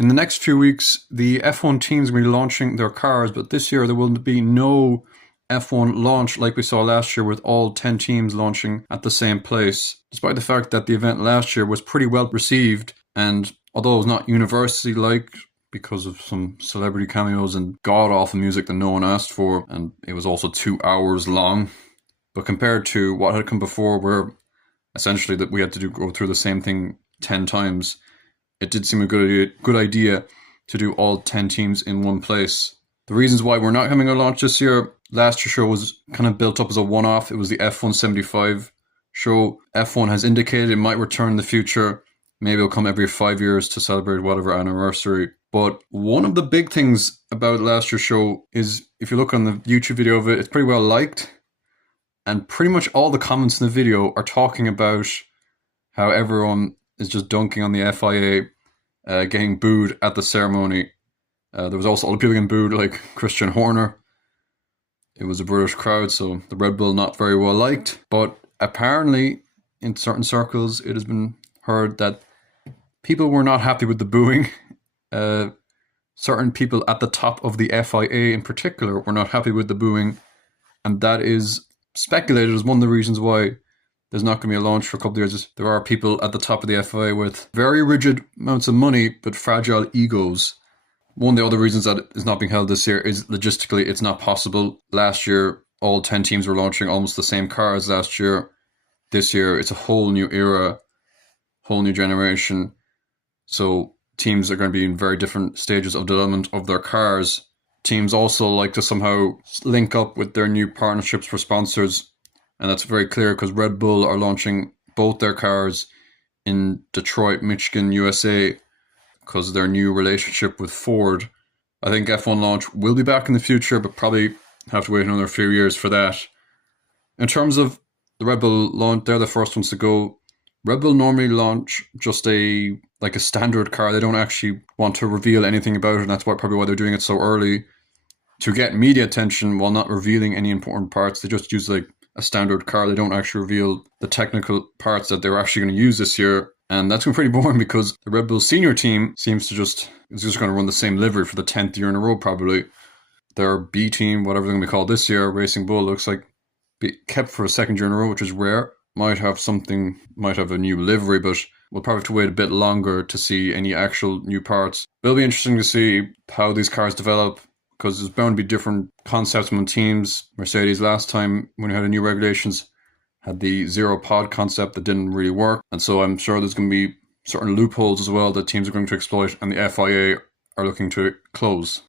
In the next few weeks, the F1 teams will be launching their cars, but this year there will be no F1 launch like we saw last year with all 10 teams launching at the same place. Despite the fact that the event last year was pretty well received, and although it was not universally liked because of some celebrity cameos and god-awful music that no one asked for, and it was also 2 hours long, but compared to what had come before, where essentially that we had to go through the same thing 10 times, it did seem a good idea to do all 10 teams in one place. The reasons why we're not having a launch this year: last year's show was kind of built up as a one-off. It was the F1 75 show. F1 has indicated it might return in the future. Maybe it'll come every 5 years to celebrate whatever anniversary. But one of the big things about last year's show is, if you look on the YouTube video of it, it's pretty well liked. And pretty much all the comments in the video are talking about how everyone is just dunking on the FIA, getting booed at the ceremony. There was also other people getting booed, like Christian Horner. It was a British crowd, so the Red Bull not very well liked. But apparently, in certain circles, it has been heard that people were not happy with the booing. Certain people at the top of the FIA in particular were not happy with the booing. And that is speculated as one of the reasons why there's not going to be a launch for a couple of years. There are people at the top of the FIA with very rigid amounts of money, but fragile egos. One of the other reasons that it's not being held this year is logistically it's not possible. Last year, all 10 teams were launching almost the same cars last year. This year, it's a whole new era, whole new generation. So teams are going to be in very different stages of development of their cars. Teams also like to somehow link up with their new partnerships for sponsors. And that's very clear because Red Bull are launching both their cars in Detroit, Michigan, USA, because of their new relationship with Ford. I think F1 launch will be back in the future, but probably have to wait another few years for that. In terms of the Red Bull launch, they're the first ones to go. Red Bull normally launch just a standard car. They don't actually want to reveal anything about it, and that's probably why they're doing it so early. To get media attention while not revealing any important parts, they just use a standard car. They don't actually reveal the technical parts that they're actually going to use this year. And that's been pretty boring because the Red Bull senior team is just going to run the same livery for the 10th year in a row, probably. Their B team, whatever they're going to be called this year, Racing Bull, looks like be kept for a second year in a row, which is rare. Might have a new livery, but we'll probably have to wait a bit longer to see any actual new parts. It'll be interesting to see how these cars develop, because there's bound to be different concepts among teams. Mercedes last time, when we had the new regulations, had the zero pod concept that didn't really work. And so I'm sure there's going to be certain loopholes as well that teams are going to exploit, and the FIA are looking to close.